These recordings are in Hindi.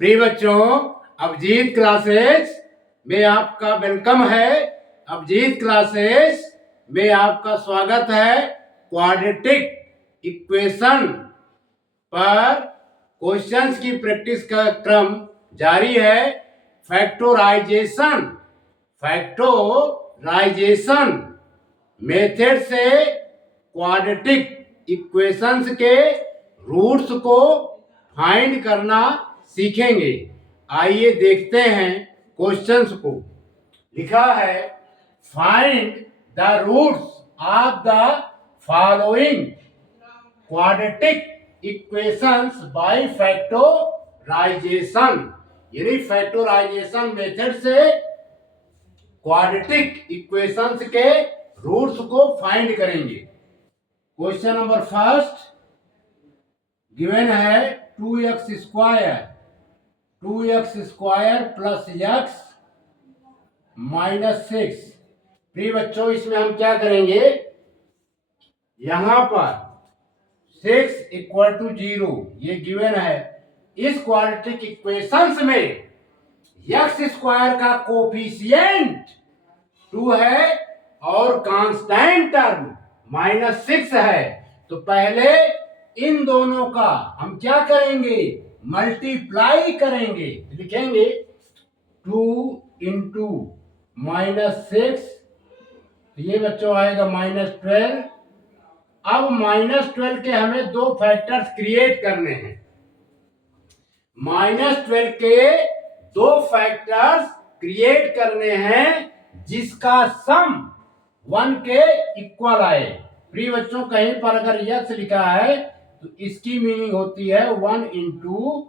प्रिय बच्चों, अभिजीत क्लासेस में आपका वेलकम है। अभिजीत क्लासेस में आपका स्वागत है। क्वाड्रेटिक इक्वेशन पर क्वेश्चंस की प्रैक्टिस का क्रम जारी है। फैक्टराइजेशन मेथड से क्वाड्रेटिक इक्वेशंस के रूट्स को फाइंड करना सीखेंगे। आइए देखते हैं क्वेश्चंस को। लिखा है, find the roots of the following quadratic equations by factorisation. यानी फैक्टराइजेशन मेथड से क्वाड्रेटिक इक्वेशंस के रूट्स को फाइंड करेंगे। क्वेश्चन नंबर फर्स्ट गिवन है 2x square plus x minus 6। प्रिय बच्चों, इसमें हम क्या करेंगे, यहां पर 6 इक्वल टू 0 ये गिवन है। इस क्वाड्रेटिक इक्वेशंस में x स्क्वायर का कोफिशिएंट 2 है और कांस्टेंट टर्म -6 है। तो पहले इन दोनों का हम क्या करेंगे, मल्टीप्लाई करेंगे। लिखेंगे 2 इंटू -6, ये बच्चों आएगा -12। अब -12 के हमें दो फैक्टर्स क्रिएट करने हैं। -12 के दो फैक्टर्स क्रिएट करने हैं जिसका सम 1 के इक्वल आए। प्रिय बच्चों, कहीं पर अगर x लिखा है तो इसकी मीनिंग होती है 1 इंटू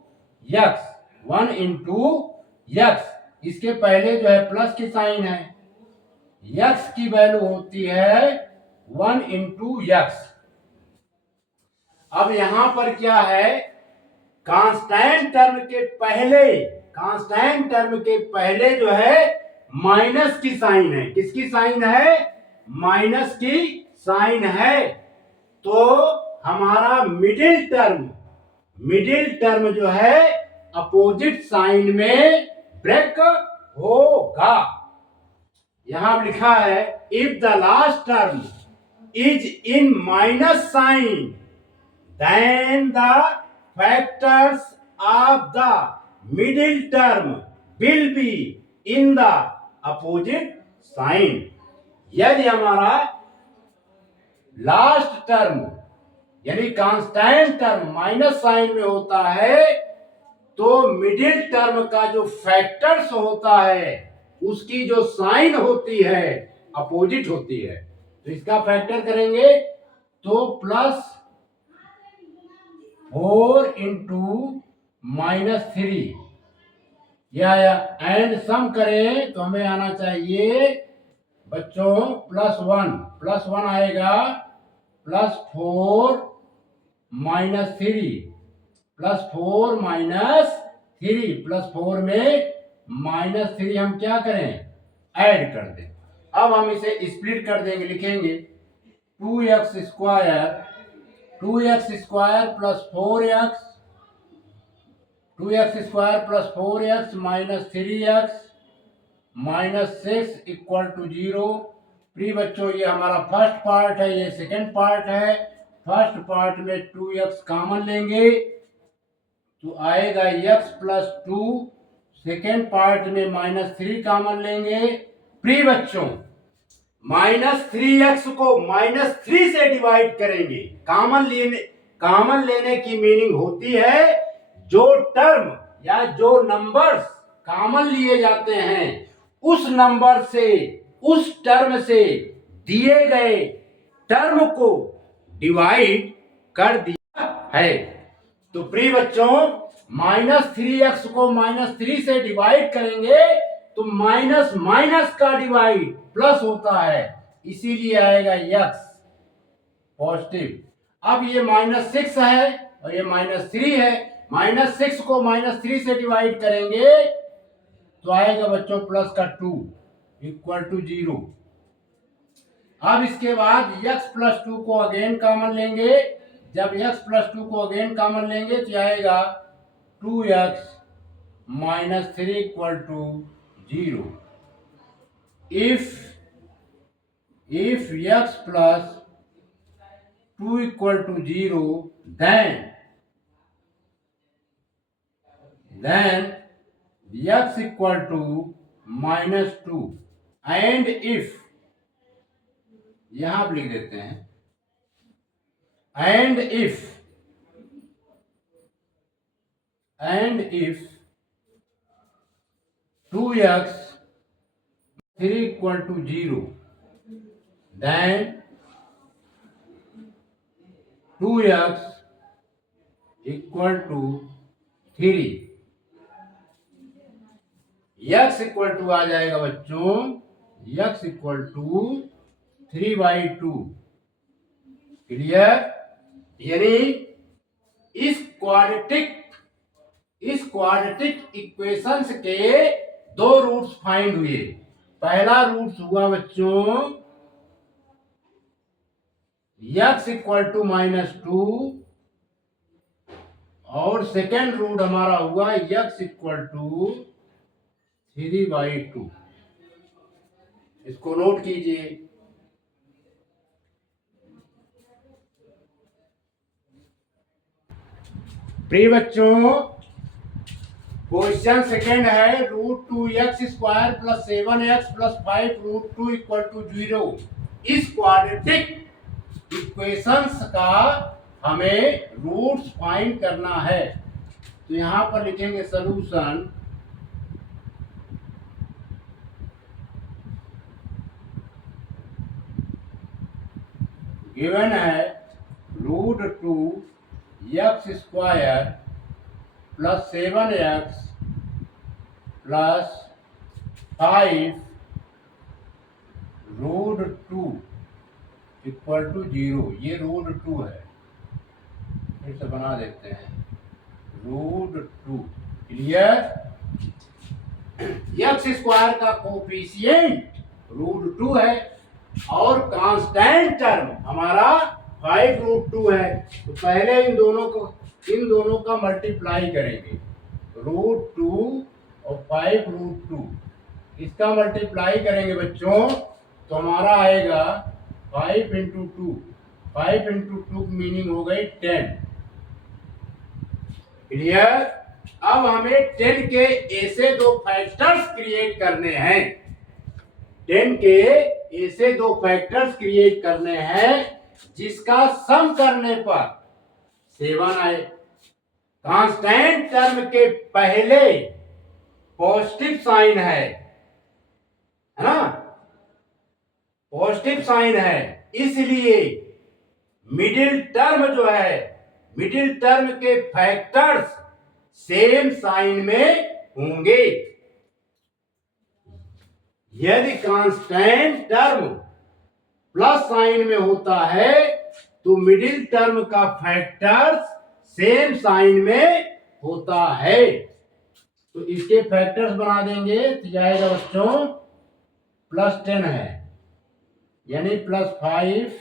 यक्स। इसके पहले जो है प्लस की साइन है। x की वैल्यू होती है 1 इंटू यक्स। अब यहां पर क्या है, कांस्टेंट टर्म के पहले जो है माइनस की साइन है। किसकी साइन है, माइनस की साइन है। तो हमारा मिडिल टर्म जो है अपोजिट साइन में ब्रेक होगा। यहां लिखा है, if the last term is in minus sign then the factors of the middle term will be in the opposite sign. यदि हमारा लास्ट टर्म यानी कांस्टेंट टर्म माइनस साइन में होता है तो मिडिल टर्म का जो फैक्टर्स होता है उसकी जो साइन होती है अपोजिट होती है। तो इसका फैक्टर करेंगे तो +4 इंटू -3 या एंड सम करें तो हमें आना चाहिए बच्चों +1 आएगा, +4 -3 +4 में -3 हम क्या करें, ऐड कर दें। अब हम इसे स्प्लिट कर देंगे। लिखेंगे 2x square plus 4x minus 3x minus 6 equal to 0। प्रिय बच्चों, ये हमारा फर्स्ट पार्ट है, ये सेकेंड पार्ट है। फर्स्ट पार्ट में 2x कॉमन लेंगे तो आएगा x प्लस 2। सेकेंड पार्ट में -3 कॉमन लेंगे। प्रिय बच्चों, -3x को -3 से डिवाइड करेंगे। कॉमन लेने की मीनिंग होती है जो टर्म या जो नंबर्स कॉमन लिए जाते हैं उस नंबर से, उस टर्म से दिए गए टर्म को डिवाइड कर दिया है। तो प्रिय बच्चों, -3x को -3 से डिवाइड करेंगे तो माइनस माइनस का डिवाइड प्लस होता है, इसीलिए आएगा x पॉजिटिव। अब ये -6 है और ये -3 है। -6 को -3 से डिवाइड करेंगे तो आएगा बच्चों +2 इक्वल टू 0। अब इसके बाद x प्लस 2 को अगेन कॉमन लेंगे। जब x प्लस 2 को अगेन कॉमन लेंगे तो आएगा 2x -3 equal to 0. If x plus 2 equal to 0, then x equal to -2. And if, यहां आप लिख देते हैं, and if 2x 3 equal to 0, then 2x equal to 3. x equal to आ जाएगा बच्चों, x इक्वल टू 3/2. क्लियर? यानी इस क्वाड्रेटिक इक्वेशंस के दो रूट्स फाइंड हुए. पहला रूट हुआ बच्चों x इक्वल टू -2 और सेकेंड रूट हमारा हुआ x इक्वल टू 3/2. इसको नोट कीजिए. प्रिय बच्चों, क्वेश्चन सेकेंड है √2x² + 7x + 5 √2 इक्वल टू 0. इस क्वाड्रेटिक इक्वेशंस का हमें रूट्स फाइंड करना है. तो यहां पर लिखेंगे सॉल्यूशन. गिवन है √2x² + 7x + 5 √2 इक्वल टू 0. ये √2 है, फिर से बना देते हैं √2. क्लियर? x² का कोफिशिएंट √2 है और कांस्टेंट टर्म हमारा 5√2 है. तो पहले इन दोनों का मल्टीप्लाई करेंगे. √2 और 5√2 इसका मल्टीप्लाई करेंगे बच्चों, तो हमारा आएगा 5 × 2. 5 × 2 की मीनिंग हो गई 10. क्लियर? अब हमें 10 के ऐसे दो फैक्टर्स क्रिएट करने हैं. 10 के ऐसे दो फैक्टर्स क्रिएट करने हैं जिसका सम करने पर 7 आए. कांस्टेंट टर्म के पहले पॉजिटिव साइन है ना, पॉजिटिव साइन है, इसलिए मिडिल टर्म जो है, मिडिल टर्म के फैक्टर्स सेम साइन में होंगे. यदि कांस्टेंट टर्म प्लस साइन में होता है तो मिडिल टर्म का फैक्टर्स सेम साइन में होता है. तो इसके फैक्टर्स बना देंगे तो जाएगा बच्चों +10 है, यानी +5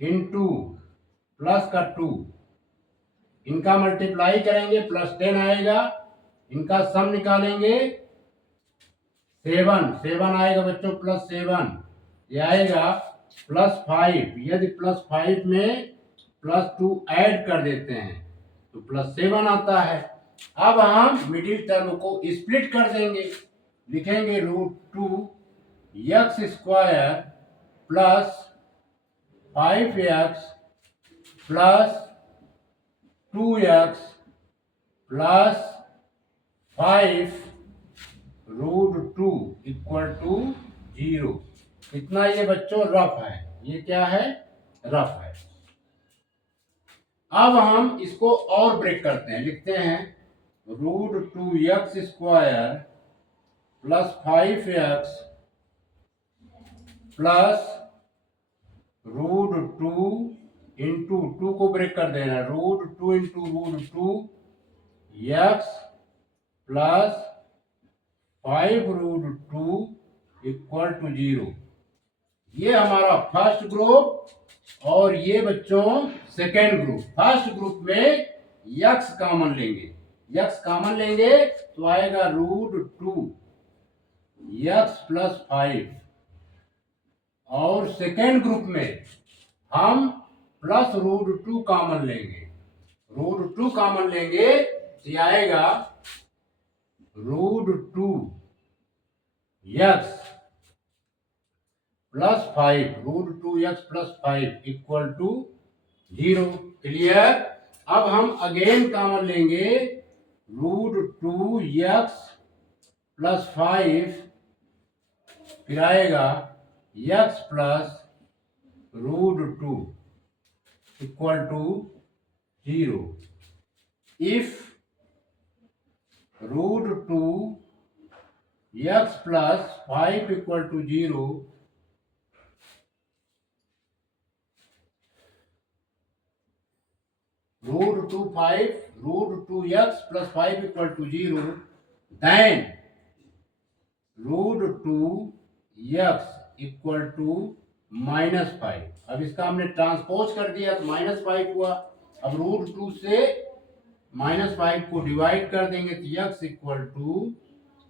× प्लस का 2. इनका मल्टीप्लाई करेंगे +10 आएगा. इनका सम निकालेंगे 7 आएगा बच्चों +7. ये आएगा +5. यदि +5 में +2 ऐड कर देते हैं तो +7 आता है. अब हम मिडिल टर्म को स्प्लिट कर देंगे. लिखेंगे √2x² + 5x + 2x + 5 √2 equal to 0. इतना ये बच्चों रफ है. ये क्या है? रफ है. अब हम इसको और ब्रेक करते हैं. लिखते हैं √2x² + 5x + √2 × 2 को ब्रेक कर देना. √2 × √2 x + 5 √2 इक्वल टू 0. ये हमारा फर्स्ट ग्रुप और ये बच्चों सेकेंड ग्रुप. फर्स्ट ग्रुप में x कॉमन लेंगे. x कॉमन लेंगे तो आएगा √2 x + 5 और सेकेंड ग्रुप में हम +√2 कॉमन लेंगे। √2 कॉमन लेंगे तो आएगा √2 x + 5 √2 x + 5 = 0। क्लियर। अब हम अगेन कॉमन लेंगे √2 x + 5 फिर आएगा x + √2 = 0। If √2 x + 5 = 0, √2 x + 5 = 0, then √2 x = -5। अब इसका हमने ट्रांसपोज कर दिया तो -5 हुआ। अब √2 से -5 को डिवाइड कर देंगे तो x =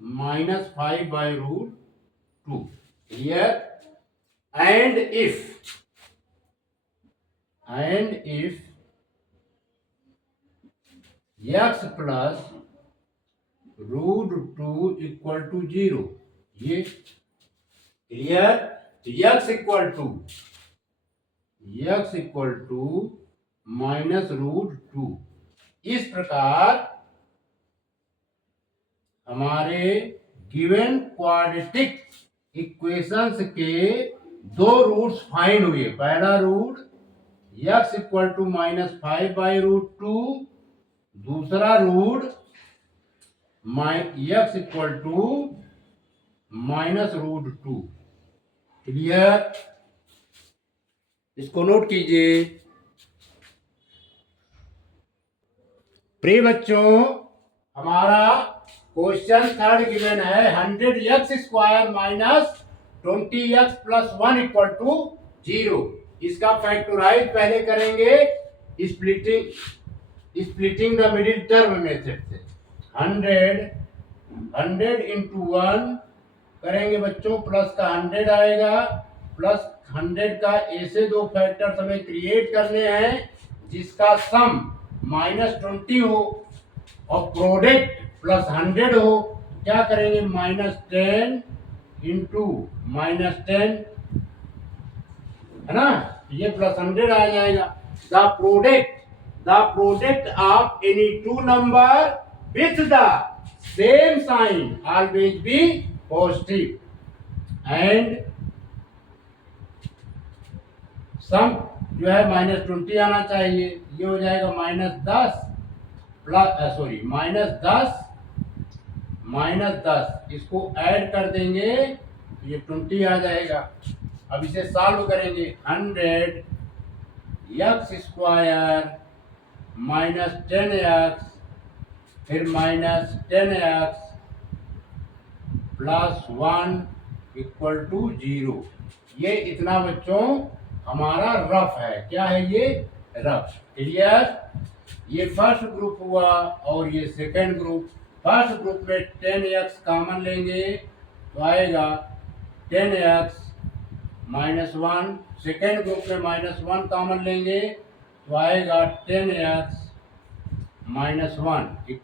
-5/√2। Clear. And if x + √2 = 0, ये क्लियर। x = -√2। इस प्रकार हमारे गिवन क्वाड्रेटिक इक्वेशंस के दो रूट्स फाइंड हुए। पहला रूट x = -5/√2, दूसरा रूट x = -√2। क्लियर। इसको नोट कीजिए। प्रिय बच्चों, हमारा क्वेश्चन थर्ड गिवन है 100x² - 20x + 1 = 0। इसका फैक्टराइज पहले करेंगे splitting the middle term method से। 100 × 1 करेंगे बच्चों, प्लस का 100 आएगा, प्लस 100 का ऐसे दो फैक्टर्स हमें क्रिएट करने हैं जिसका सम -20 हो और प्रोडक्ट +100 हो। क्या करेंगे, -10 × -10 है ना, ये +100 आ जाएगा। The product of any two number with the same sign always be positive and sum जो है -20 आना चाहिए। ये हो जाएगा -10 -10 इसको ऐड कर देंगे तो ये 20 आ जाएगा। अब इसे सॉल्व करेंगे। 100 x² -10x फिर -10x + 1 = 0। ये इतना बच्चों हमारा रफ है। क्या है ये, रफ। क्लियर। ये फर्स्ट ग्रुप हुआ और ये सेकंड ग्रुप। फर्स्ट ग्रुप में 10x कॉमन लेंगे तो आएगा 10x -1। सेकंड ग्रुप में -1 कॉमन लेंगे तो आएगा 10x -1 =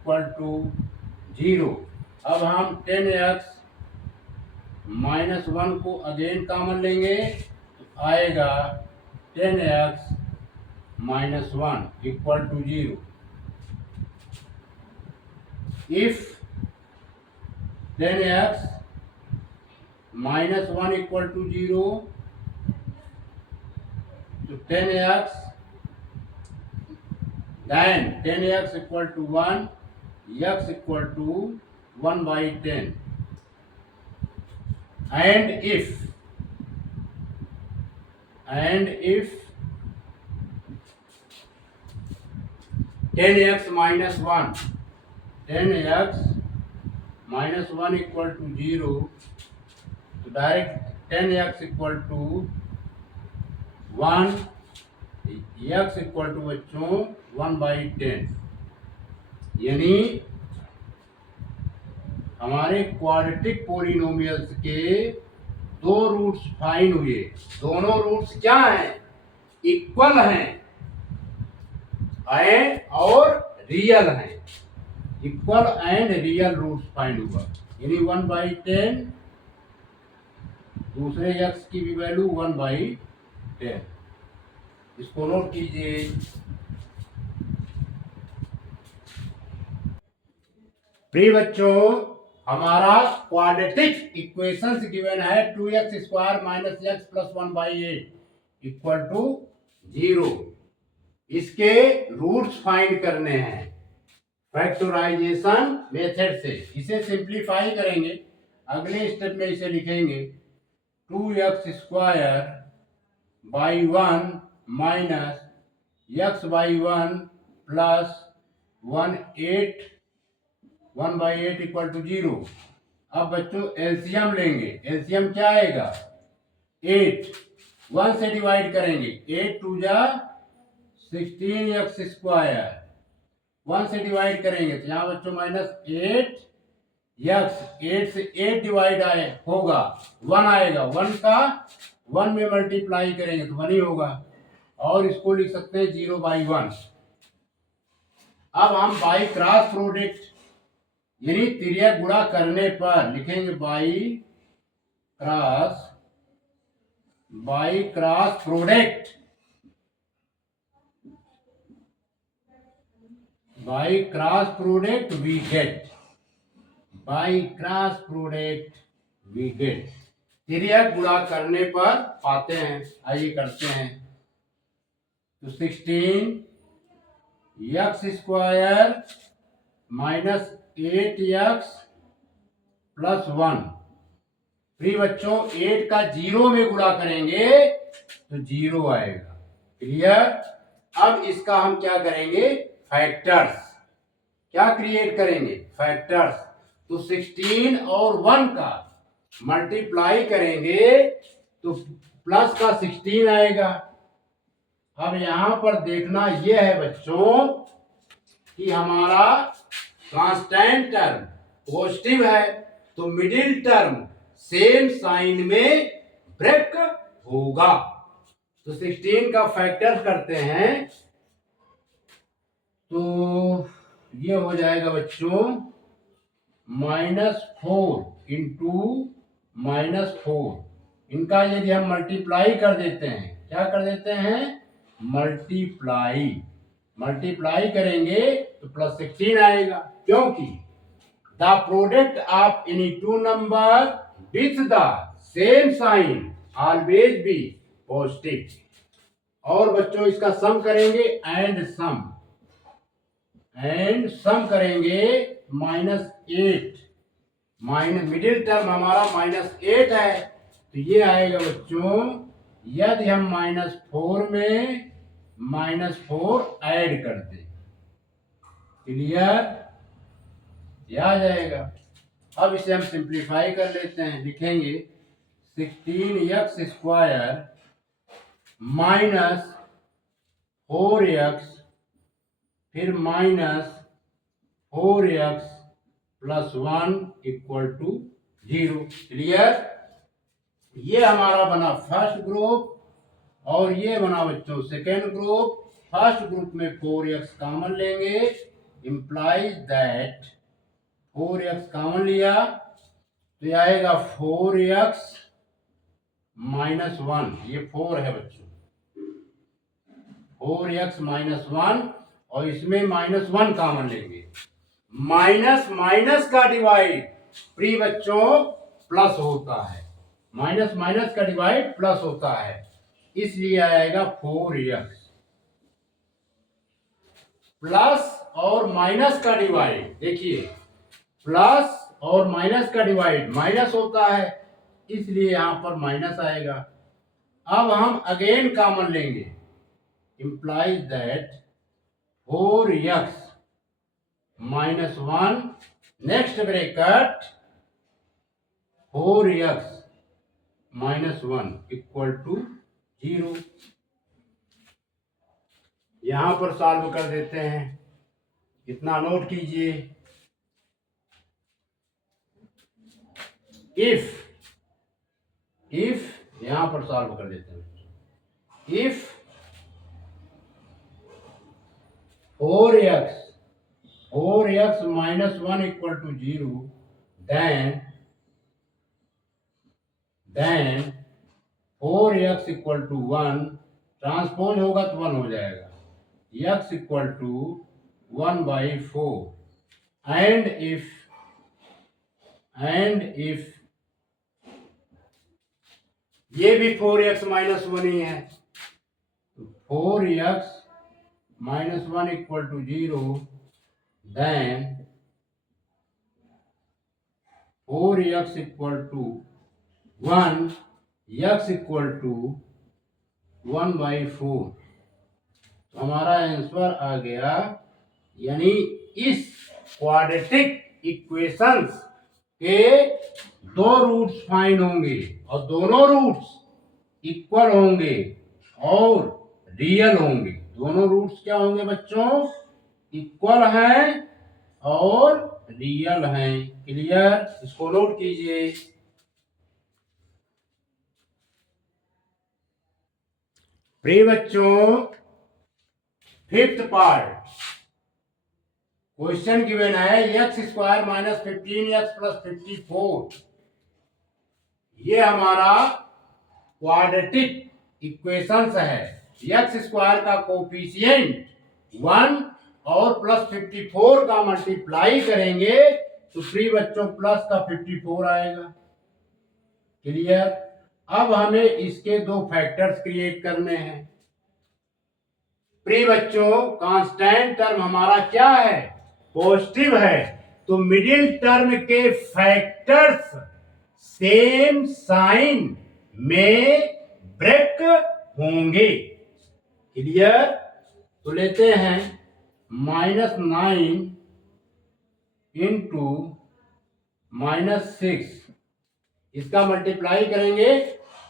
0। अब हम 10x -1 को अगेन कॉमन लेंगे तो आएगा 10x -1 = 0। If 10x -1 = 0, तो 10x then 10x = 1, x = 1/10। And if 10x -1 = 0, तो डायरेक्ट 10x = 1, x = बच्चों 1/10। यानी हमारे क्वाड्रेटिक पॉलिनोमियल्स के दो रूट्स फाइंड हुए। दोनों रूट्स क्या हैं? इक्वल हैं और रियल हैं। Equal and real roots find हुआ, यानी 1/10, दूसरे x की भी वैल्यू 1/10। इसको नोट कीजिए। प्रिय बच्चों, हमारा क्वाड्रेटिक इक्वेशंस गिवन है 2x² - x + 1/8 इक्वल टू 0। इसके रूट्स फाइंड करने हैं फैक्टराइजेशन मेथड से। इसे सिंप्लीफाई करेंगे, अगले स्टेप में इसे लिखेंगे 2x² by 1 minus x by 1 plus 1/8 equal to 0। अब बच्चों एलसीएम लेंगे। एलसीएम क्या आएगा? 8 1 से डिवाइड करेंगे, 8 2 जा 16x²। 1 से डिवाइड करेंगे तो यहाँ बच्चों -8 x, 8 से 8 डिवाइड होगा 1 आएगा। 1 का 1 में मल्टीप्लाई करेंगे तो 1 ही होगा, और इसको लिख सकते हैं 0/1। अब हम बाई क्रॉस प्रोडक्ट यानी तिर्यक गुणा करने पर लिखेंगे by cross product. By cross product we get, by cross product we get, तिर्यक गुणा करने पर पाते हैं। आइए करते हैं। तो 16x² -8x + 1। प्रिय बच्चों, 8 का 0 में गुणा करेंगे तो 0 आएगा। क्लियर? अब इसका हम क्या करेंगे? फैक्टर्स। क्या क्रिएट करेंगे? फैक्टर्स। तो 16 और 1 का मल्टीप्लाई करेंगे तो प्लस का 16 आएगा। अब यहां पर देखना यह है बच्चों कि हमारा कांस्टेंट टर्म पॉजिटिव है तो मिडिल टर्म सेम साइन में ब्रेक होगा। तो 16 का फैक्टर करते हैं तो ये हो जाएगा बच्चों -4 इंटू -4। इनका यदि हम मल्टीप्लाई कर देते हैं, क्या कर देते हैं? मल्टीप्लाई करेंगे तो +16 आएगा, क्योंकि the product of any two number with the same sign always be positive. और बच्चों इसका सम करेंगे एंड सम करेंगे -8 मिडिल टर्म हमारा -8 है तो ये आएगा बच्चों, यदि हम -4 में -4 ऐड कर दें। क्लियर? यह आ जाएगा। अब इसे हम सिंप्लीफाई कर लेते हैं। लिखेंगे 16x² -4x फिर -4x + 1 इक्वल टू 0। क्लियर? ये हमारा बना फर्स्ट ग्रुप और ये बना बच्चों सेकेंड ग्रुप। फर्स्ट ग्रुप में 4x कॉमन लेंगे, इंप्लाइज दैट 4x कॉमन लिया तो ये आएगा 4x - 1। ये 4 है बच्चों, 4x - 1 और इसमें -1 कॉमन लेंगे। माइनस का डिवाइड प्रिय बच्चों प्लस होता है, माइनस का डिवाइड प्लस होता है, इसलिए आएगा 4x। प्लस और माइनस का डिवाइड, देखिए प्लस और माइनस का डिवाइड माइनस होता है, इसलिए यहां पर माइनस आएगा। अब हम अगेन कॉमन लेंगे, implies that 4x - 1 next bracket 4x - 1 equal to 0। यहां पर सॉल्व कर देते हैं। इतना नोट कीजिए। इफ यहां पर सॉल्व कर देते हैं। If 4x minus 1 equal to 0, then 4x equal to 1, transpose होगा तो 1 हो जाएगा, x equal to 1 by 4, and if ये भी 4x minus 1 ही है, तो 4x minus 1 equal to 0, then 4x equal to 1, x equal to 1 by 4। तो हमारा आंसर आ गया, यानी इस क्वाड्रेटिक इक्वेशंस के दो रूट्स फाइंड होंगे और दोनों रूट्स इक्वल होंगे और रियल होंगे। दोनों रूट्स क्या होंगे बच्चों? इक्वल हैं और रियल हैं। क्लियर? इसको नोट कीजिए। प्रिय बच्चों, फिफ्थ पार्ट क्वेश्चन गिवन है x square minus 15x plus 54। ये हमारा क्वाड्रेटिक इक्वेशंस है। x स्क्वायर का कोफिशिएंट 1 और प्लस 54 का मल्टीप्लाई करेंगे तो प्रिय बच्चों प्लस का 54 आएगा। क्लियर? अब हमें इसके दो फैक्टर्स क्रिएट करने हैं। प्रिय बच्चों, कांस्टेंट टर्म हमारा क्या है? पॉजिटिव है, तो मिडिल टर्म के फैक्टर्स सेम साइन में ब्रेक होंगे। क्लियर? तो लेते हैं -9 इंटू -6, इसका मल्टीप्लाई करेंगे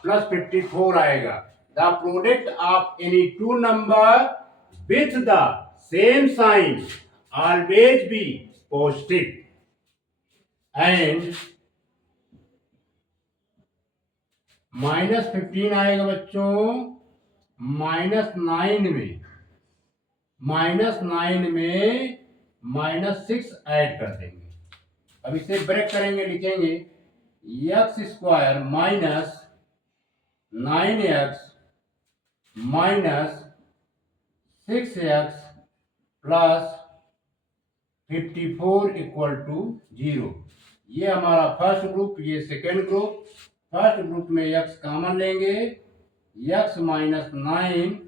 प्लस 54 आएगा। The product of any two number with the same sign always be positive, and -15 आएगा बच्चों -9 में -6 ऐड कर देंगे। अब इसे ब्रेक करेंगे, लिखेंगे x square minus 9x minus 6x plus 54 equal to 0। ये हमारा फर्स्ट ग्रुप, ये सेकेंड ग्रुप। फर्स्ट ग्रुप में x कॉमन लेंगे, x माइनस 9,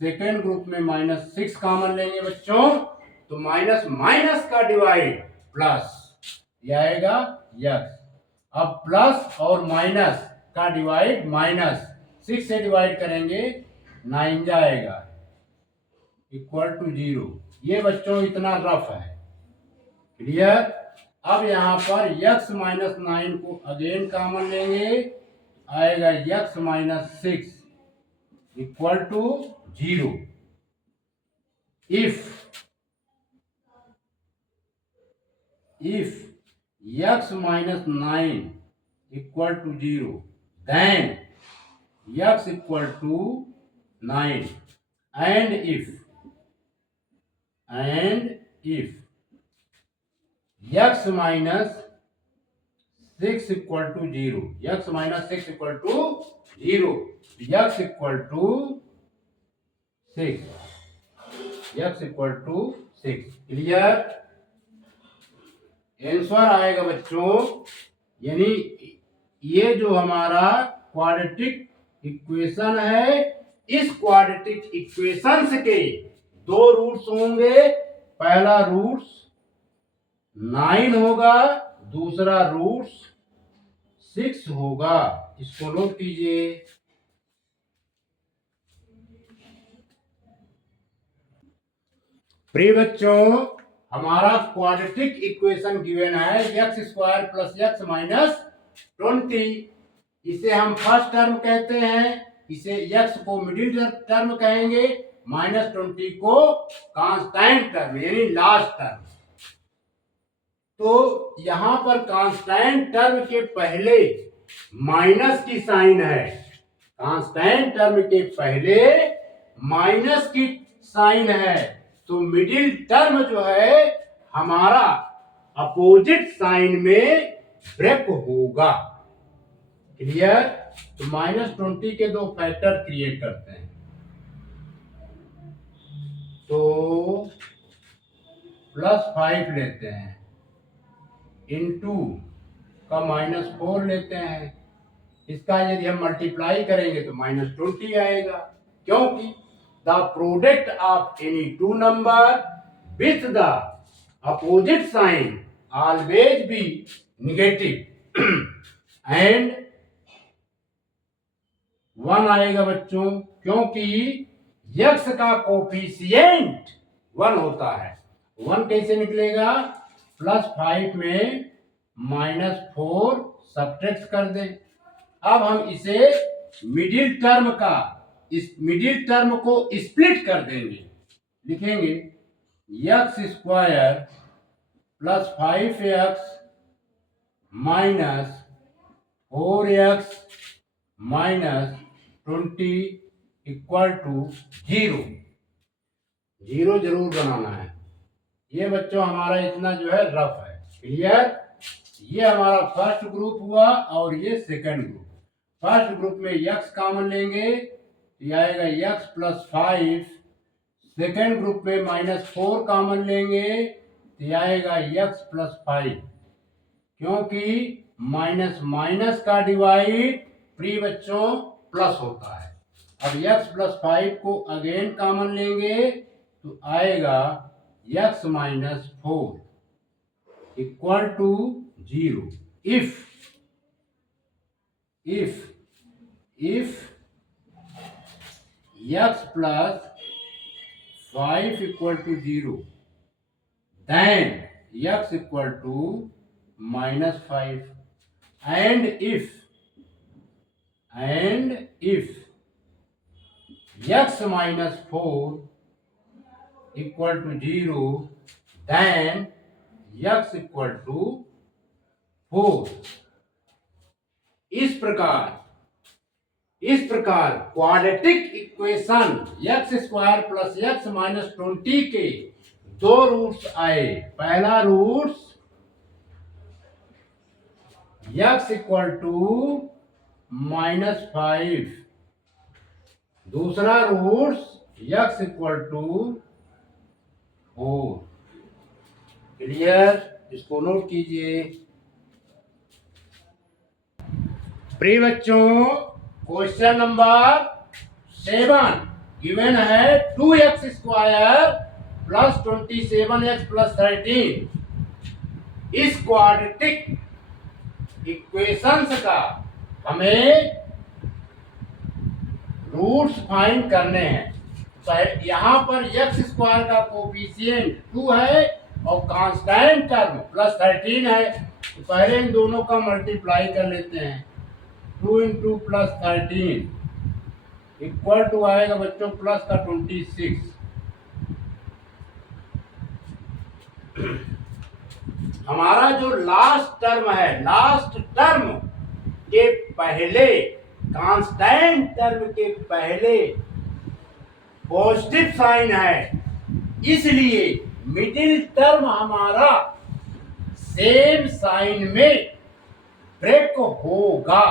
सेकेंड ग्रुप में -6 कॉमन लेंगे बच्चों, तो माइनस माइनस का डिवाइड प्लस, ये आएगा x। अब प्लस और माइनस का डिवाइड -6 से डिवाइड करेंगे 9 जाएगा इक्वल टू 0। ये बच्चों इतना रफ है। क्लियर? अब यहां पर x माइनस 9 को अगेन कॉमन लेंगे, आएगा x minus 6 equal to 0। If x minus 9 equal to 0, then x equal to 9, and if x minus 6 equal to 0, x minus 6 equal to 0, x equal to 6, x equal to 6। Clear? Answer आएगा बच्चों, यानी ये जो हमारा क्वाड्रेटिक इक्वेशन है, इस क्वाड्रेटिक इक्वेशंस के दो रूट्स होंगे। पहला रूट्स 9 होगा, दूसरा रूट्स 6 होगा। इसको नोट कीजिए। प्रिय बच्चों, हमारा क्वाड्रेटिक इक्वेशन गिवन है x square plus x minus 20। इसे हम फर्स्ट टर्म कहते हैं, इसे x को मिडिल टर्म कहेंगे -20 को कांस्टेंट टर्म यानी लास्ट टर्म। तो यहां पर कांस्टेंट टर्म के पहले माइनस की साइन है, कांस्टेंट टर्म के पहले माइनस की साइन है, तो मिडिल टर्म जो है हमारा अपोजिट साइन में ब्रेक होगा। क्लियर? तो -20 के दो फैक्टर क्रिएट करते हैं, तो +5 लेते हैं, इनटू का -4 लेते हैं, इसका यदि हम मल्टीप्लाई करेंगे तो -20 आएगा, क्योंकि the product of any two number with the opposite sign always be negative and 1 आएगा बच्चों, क्योंकि x का कोफिशिएंट 1 होता है। 1 कैसे निकलेगा? +5 में -4 सब्ट्रैक्ट कर दें। अब हम इसे मिडिल टर्म को स्प्लिट कर देंगे, लिखेंगे x² + 5x - 4x - 20 = 0। 0 जरूर बनाना है। ये बच्चों हमारा इतना जो है रफ है। क्लियर? ये हमारा फर्स्ट ग्रुप हुआ और ये सेकंड ग्रुप। फर्स्ट ग्रुप में x कॉमन लेंगे तो ये आएगा x + 5। सेकंड ग्रुप में -4 कॉमन लेंगे तो ये आएगा x + 5, क्योंकि माइनस माइनस का डिवाइड प्री बच्चों प्लस होता है। अब x + 5 को अगेन कॉमन लेंगे तो आएगा x - 4 = 0। if x + 5 = 0, then x = -5, and if x - 4 = 0, then x = 4। इस प्रकार क्वाड्रेटिक इक्वेशन x² + x - 20 के दो रूट्स आए। पहला रूट्स x = -5, दूसरा रूट्स x = 4। क्लियर? इसको नोट कीजिए। प्रिय बच्चों, क्वेश्चन नंबर 7 गिवन है 2x² + 27x + 13। इस क्वाड्रेटिक इक्वेशंस का हमें रूट्स फाइंड करने हैं। यहां पर x² का कोफिशिएंट 2 है और कांस्टेंट टर्म +13 है, तो पहले इन दोनों का मल्टीप्लाई कर लेते हैं। 2 × +13 = आएगा बच्चों प्लस का 26। हमारा जो लास्ट टर्म है, लास्ट टर्म के पहले, कांस्टेंट टर्म के पहले पॉजिटिव साइन है, इसलिए मिडिल टर्म हमारा सेम साइन में ब्रेक होगा।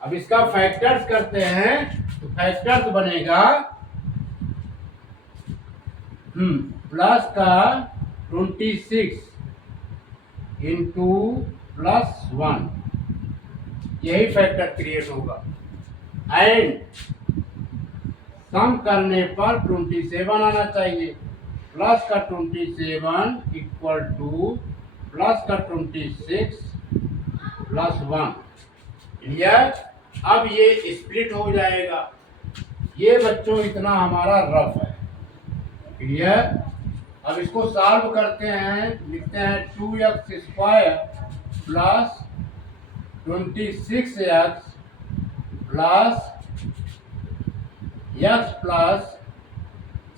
अब इसका फैक्टर्स करते हैं, तो फैक्टर्स बनेगा प्लस का 26 × +1, यही फैक्टर क्रिएट होगा। एंड सम करने पर 27 आना चाहिए। प्लस का 27 = प्लस का 26 + 1। क्लियर? अब ये स्प्लिट हो जाएगा। ये बच्चों इतना हमारा रफ है। क्लियर? अब इसको सॉल्व करते हैं, लिखते हैं 2x² + 26x + x +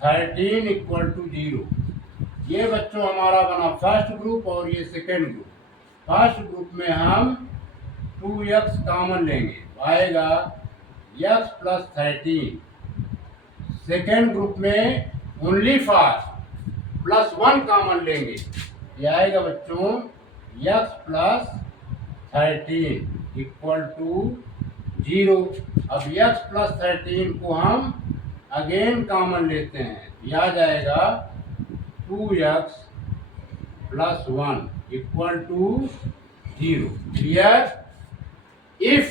13 equal to 0। ये बच्चों हमारा बना फर्स्ट ग्रुप और ये सेकेंड ग्रुप। फर्स्ट ग्रुप में हम 2x कॉमन लेंगे, आएगा x प्लस 13। सेकेंड ग्रुप में ओनली फर्स्ट प्लस 1 कॉमन लेंगे, ये आएगा बच्चों x प्लस 13 इक्वल टू 0। अब x प्लस 13 को हम अगेन कॉमन लेते हैं, यह आ जाएगा 2x plus 1 equal to 0। Clear? If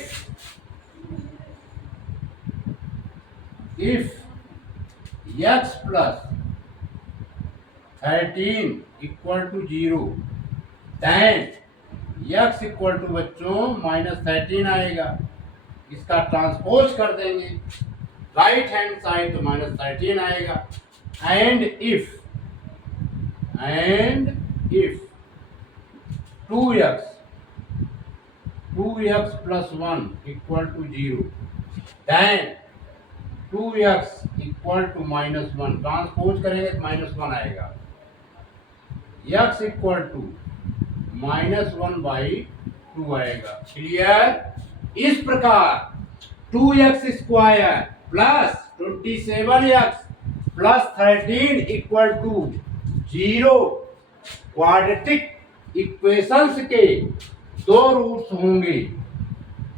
x plus 13 equal to 0 then x equal to बच्चों -13 आएगा। इसका ट्रांसपोज कर देंगे राइट हैंड साइड तो -13 आएगा। And if 2x plus 1 equal to 0 then 2x equal to -1, transpose करेंगे तो -1 आएगा। x इक्वल टू -1/2 आएगा। क्लियर? इस प्रकार 2x square plus 27x plus 13 equal to 0 quadratic equations के दो रूट्स होंगे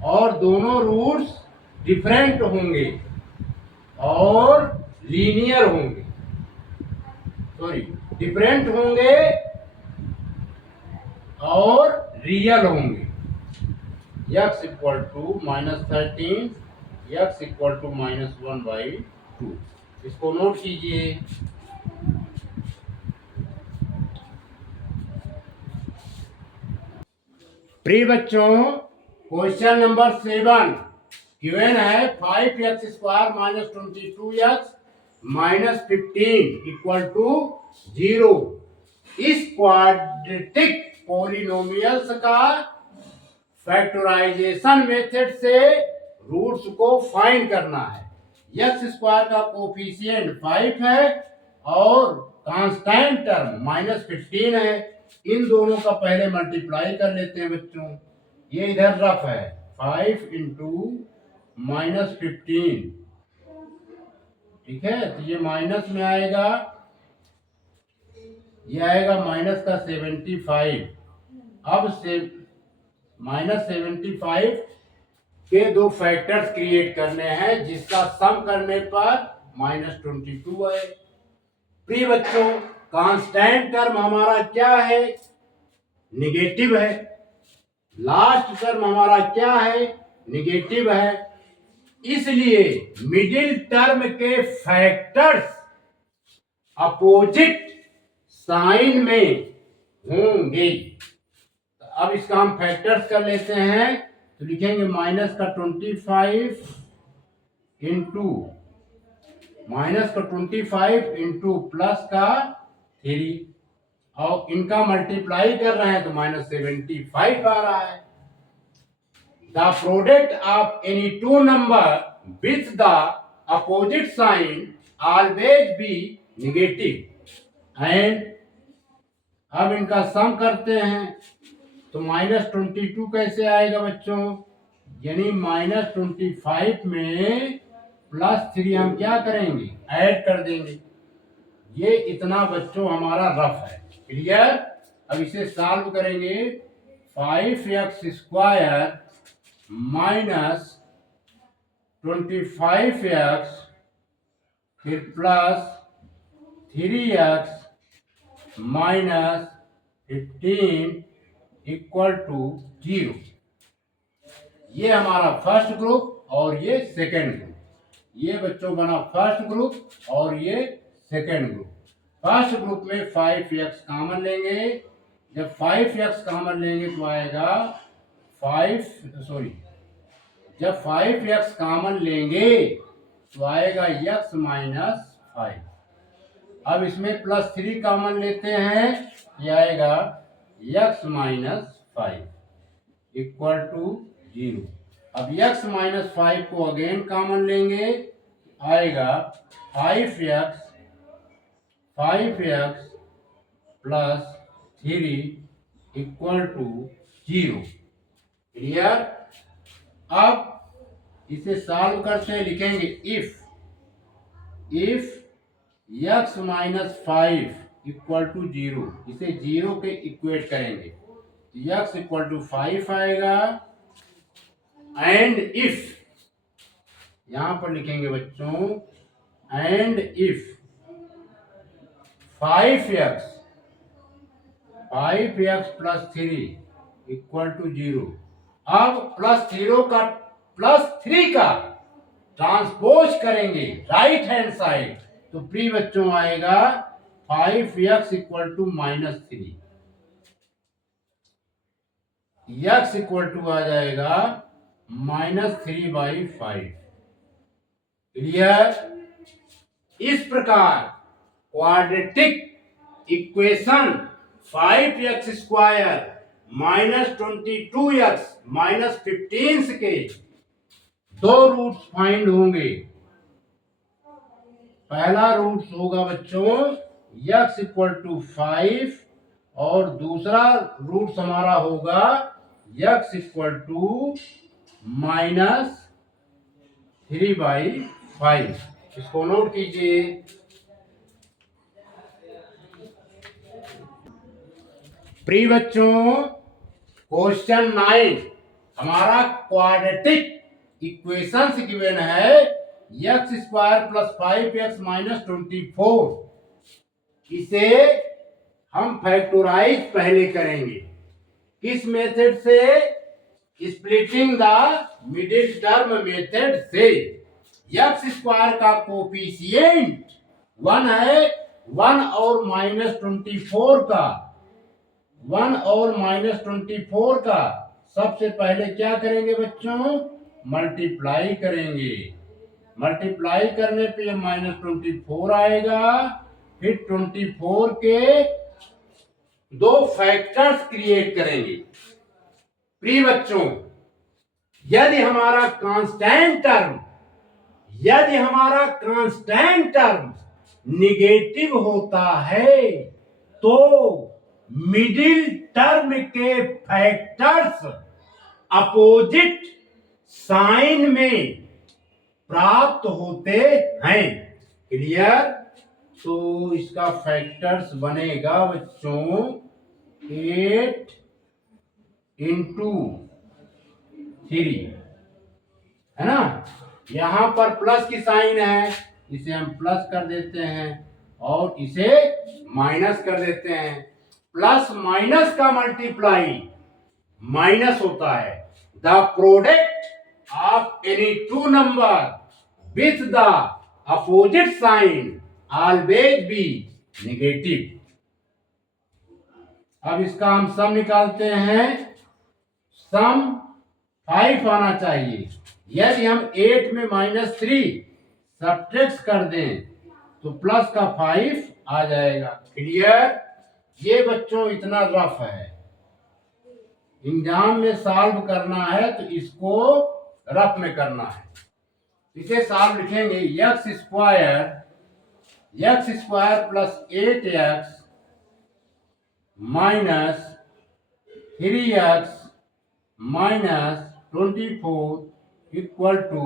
और दोनों रूट्स डिफरेंट होंगे और लीनियर होंगे, डिफरेंट होंगे और रियल होंगे। x equal to -13, x equal to -1/2। इसको नोट कीजिए। प्रिय बच्चों, क्वेश्चन नंबर 7 गिवन है 5x square minus 22x minus 15 equal to 0। इस क्वाड्रेटिक पॉलिनोमियल्स का फैक्टराइजेशन मेथड से रूट्स को फाइंड करना है। x स्क्वायर का कोफिशिएंट 5 है और कांस्टेंट टर्म -15 है। इन दोनों का पहले मल्टीप्लाई कर लेते हैं बच्चों। ये इधर रफ है 5 इंटू -15, ठीक है। तो ये माइनस में आएगा, ये आएगा माइनस का 75। अब से -75 के दो फैक्टर्स क्रिएट करने हैं जिसका सम करने पर -22 है। प्रिय बच्चों, कांस्टेंट टर्म हमारा क्या है? निगेटिव है। लास्ट टर्म हमारा क्या है? निगेटिव है। इसलिए मिडिल टर्म के फैक्टर्स अपोजिट साइन में होंगे। अब इसका हम फैक्टर्स कर लेते हैं, तो लिखेंगे माइनस का 25 इंटू प्लस का 3 और इनका मल्टीप्लाई कर रहे हैं तो -75 आ रहा है। The product of any two number with the opposite sign always be negative. And अब इनका सम करते हैं तो -22 कैसे आएगा बच्चों? यानी -25 में +3 हम क्या करेंगे? ऐड कर देंगे। ये इतना बच्चों हमारा रफ है। क्लियर? अब इसे सॉल्व करेंगे। 5x स्क्वायर माइनस 25x फिर plus 3x minus 15 equal to 0। ये हमारा फर्स्ट ग्रुप और ये सेकेंड ग्रुप। ये बच्चों बना फर्स्ट ग्रुप और ये सेकेंड ग्रुप। फर्स्ट ग्रुप में 5x कॉमन लेंगे। जब 5x कॉमन लेंगे तो आएगा जब 5x कॉमन लेंगे तो आएगा x माइनस 5। अब इसमें +3 कॉमन लेते हैं, ये आएगा x माइनस 5 इक्वल टू 0। अब x माइनस 5 को अगेन कॉमन लेंगे, आएगा 5x 5x plus 3 equal to 0। Clear. अब इसे सॉल्व करते हैं, लिखेंगे if x minus 5 equal to 0, इसे 0 के इक्वेट करेंगे तो x इक्वल टू 5 आएगा। एंड इफ, यहां पर लिखेंगे बच्चों, and if 5x plus 3 equal to 0। अब प्लस 3 का ट्रांसपोज करेंगे राइट हैंड साइड, तो प्री बच्चों आएगा 5x equal to minus 3, x equal to आ जाएगा -3/5। क्लियर। इस प्रकार quadratic equation 5x square minus 22x minus 15 के दो रूट्स फाइंड होंगे। पहला रूट होगा बच्चों x इक्वल टू 5 और दूसरा रूट हमारा होगा x इक्वल टू -3/5। इसको नोट कीजिए। प्रिय बच्चों, क्वेश्चन 9 हमारा क्वाड्रेटिक इक्वेशंस गिवन है x square plus 5x minus 24। इसे हम फैक्टोराइज पहले करेंगे। किस मेथड से? Splitting the middle term method से। x स्क्वायर का कोफिशिएंट 1 है, 1 और -24 का सबसे पहले क्या करेंगे बच्चों? मल्टीप्लाई करेंगे। मल्टीप्लाई करने पे -24 आएगा। फिर 24 के दो फैक्टर्स क्रिएट करेंगे। प्रिय बच्चों, यदि हमारा कांस्टेंट टर्म निगेटिव होता है तो मिडिल टर्म के फैक्टर्स अपोजिट साइन में प्राप्त होते हैं। क्लियर। तो इसका फैक्टर्स बनेगा बच्चों 8 इंटू 3, है ना। यहां पर प्लस की साइन है, इसे हम प्लस कर देते हैं और इसे माइनस कर देते हैं। प्लस माइनस का मल्टीप्लाई माइनस होता है। The product of any two number with the opposite sign always be negative. अब इसका हम सम निकालते हैं। सम 5 आना चाहिए। यदि हम 8 में -3 सब्ट्रैक्ट कर दें तो प्लस का 5 आ जाएगा। क्लियर। ये बच्चों इतना रफ है, एग्जाम में सॉल्व करना है तो इसको रफ में करना है। इसे सॉल्व लिखेंगे x square plus 8x minus 3x minus 24 equal to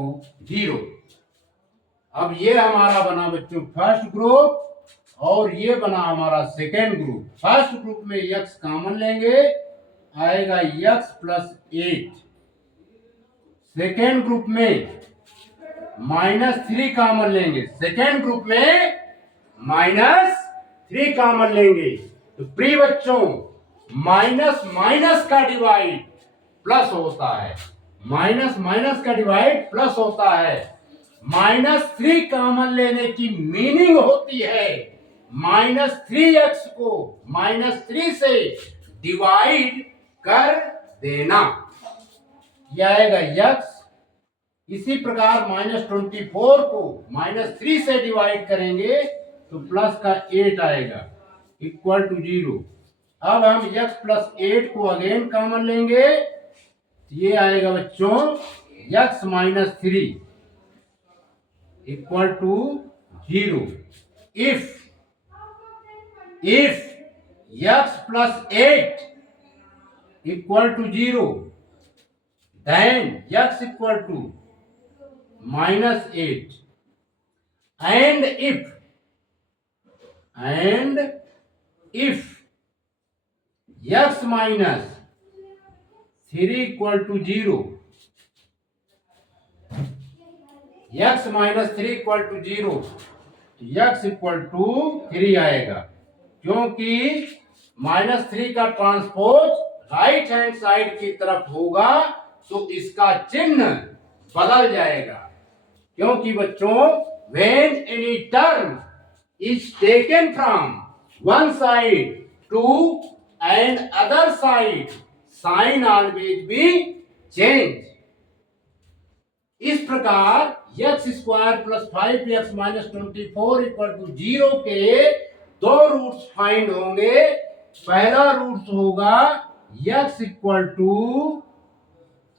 0। अब ये हमारा बना बच्चों फर्स्ट ग्रुप और ये बना हमारा सेकेंड ग्रुप। फर्स्ट ग्रुप में x कॉमन लेंगे, आएगा x प्लस 8। सेकेंड ग्रुप में -3 कॉमन लेंगे, सेकेंड ग्रुप में -3 कॉमन लेंगे। तो प्रिय बच्चों, माइनस माइनस का डिवाइड प्लस होता है, माइनस माइनस का डिवाइड प्लस होता है। -3 कॉमन लेने की मीनिंग होती है -3x को -3 से डिवाइड कर देना। यह आएगा x। इसी प्रकार -24 को -3 से डिवाइड करेंगे तो प्लस का 8 आएगा इक्वल टू 0। अब हम x प्लस 8 को अगेन कॉमन लेंगे, ये आएगा बच्चों x minus 3 equal to 0। If if x plus 8 equal to 0, then x equal to minus 8, and if x minus 3 equal to 0, x minus 3 equal to 0, x equal to 3 आएगा, क्योंकि -3 का ट्रांसपोज राइट हैंड साइड की तरफ होगा तो इसका चिन्ह बदल जाएगा। क्योंकि बच्चों, when any term is taken from one side to and other side, sign always be change। इस प्रकार x square plus 5x minus 24 equal to 0 के दो रूट्स फाइंड होंगे। पहला रूट होगा x इक्वल टू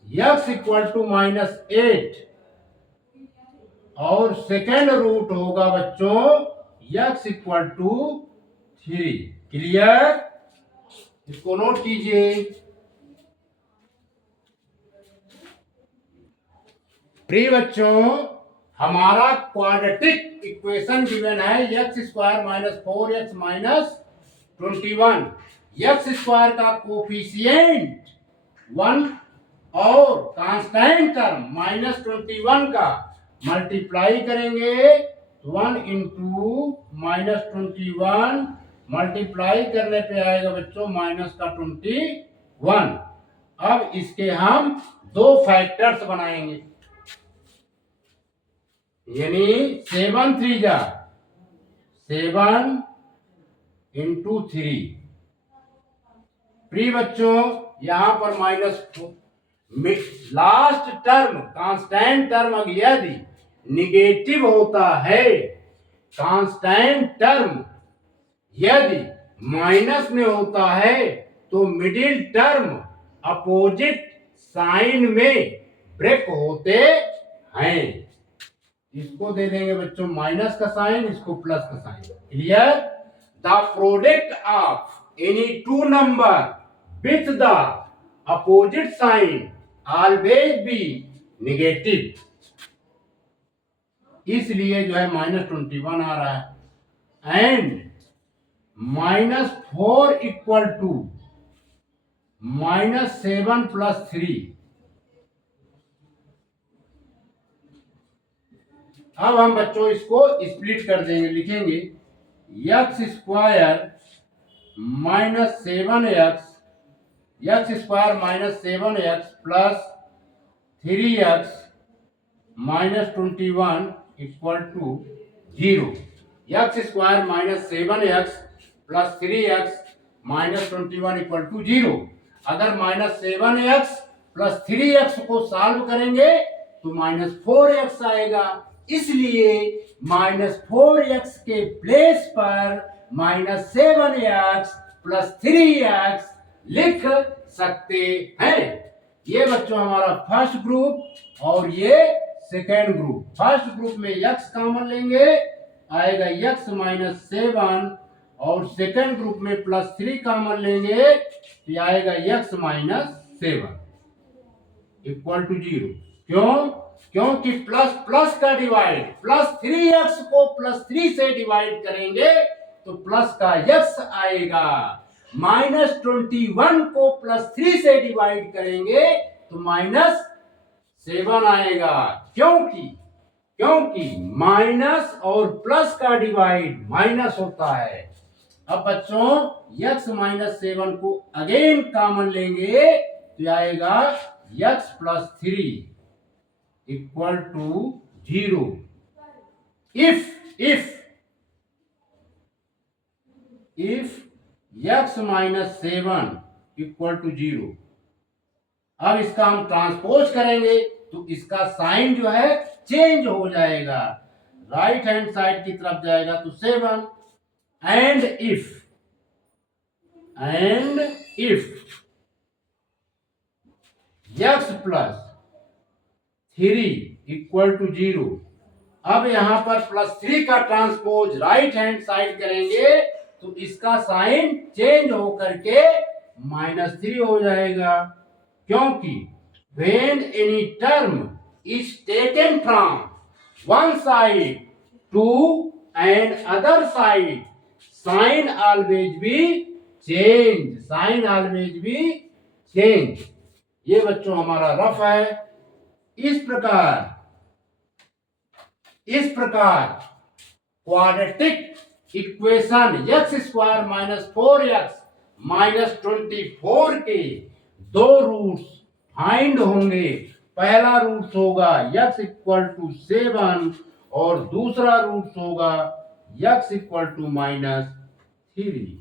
-8 और सेकेंड रूट होगा बच्चों x इक्वल टू 3। क्लियर? इसको नोट कीजिए। प्रिय बच्चों, हमारा क्वाड्रेटिक इक्वेशन गिवन है x square minus 4x minus 21। X square का कोफिशिएंट 1 और कांस्टेंट टर्म -21 का मल्टीप्लाई करेंगे। 1 इंटू -21 मल्टीप्लाई करने पे आएगा बच्चों -21। अब इसके हम दो फैक्टर्स बनाएंगे, यानी 7 3 जा 7 इंटू 3। प्रिय बच्चों, यहां पर लास्ट टर्म कांस्टेंट टर्म यदि निगेटिव होता है, कांस्टेंट टर्म यदि माइनस में होता है तो मिडिल टर्म अपोजिट साइन में ब्रेक होते हैं। इसको दे देंगे बच्चों माइनस का साइन, इसको प्लस का sign. Clear? The product of any two number with the opposite sign always be negative. इसलिए जो है -21 आ रहा है। And -4 equal to -7 plus 3। अब हम बच्चों इसको स्प्लिट कर देंगे, लिखेंगे x square -7x plus 3x -21 equal to 0। X square -7x plus 3x -21 equal to 0। अगर -7x प्लस 3x को सॉल्व करेंगे तो -4x आएगा। इसलिए -4x के प्लेस पर -7x प्लस 3x लिख सकते हैं। ये बच्चों हमारा फर्स्ट ग्रुप और ये सेकेंड ग्रुप। फर्स्ट ग्रुप में x कॉमन लेंगे, आएगा x -7 और सेकेंड ग्रुप में +3 कॉमन लेंगे तो आएगा x -7 इक्वल टू 0। क्यों? क्योंकि प्लस प्लस का डिवाइड +3x को +3 से डिवाइड करेंगे तो प्लस का x आएगा। -21 को +3 से डिवाइड करेंगे तो -7 आएगा। क्योंकि माइनस और प्लस का डिवाइड माइनस होता है। अब बच्चों x -7 को अगेन कॉमन लेंगे तो आएगा x + 3 equal to 0। if x -7 equal to 0। अब इसका हम ट्रांसपोज करेंगे तो इसका साइन जो है चेंज हो जाएगा, राइट हैंड साइड की तरफ जाएगा तो 7। And if x + 3 equal to 0। अब यहां पर +3 का ट्रांसपोज राइट हैंड साइड करेंगे तो इसका साइन चेंज होकर के -3 हो जाएगा, क्योंकि when any term is taken from one side to an other side, sign always be change, sign always be change। ये बच्चों हमारा रफ है। इस प्रकार क्वाड्रेटिक इक्वेशन x² - 4x - 24 के दो रूट्स फाइंड होंगे। पहला रूट होगा x = 7 और दूसरा रूट होगा x = -3।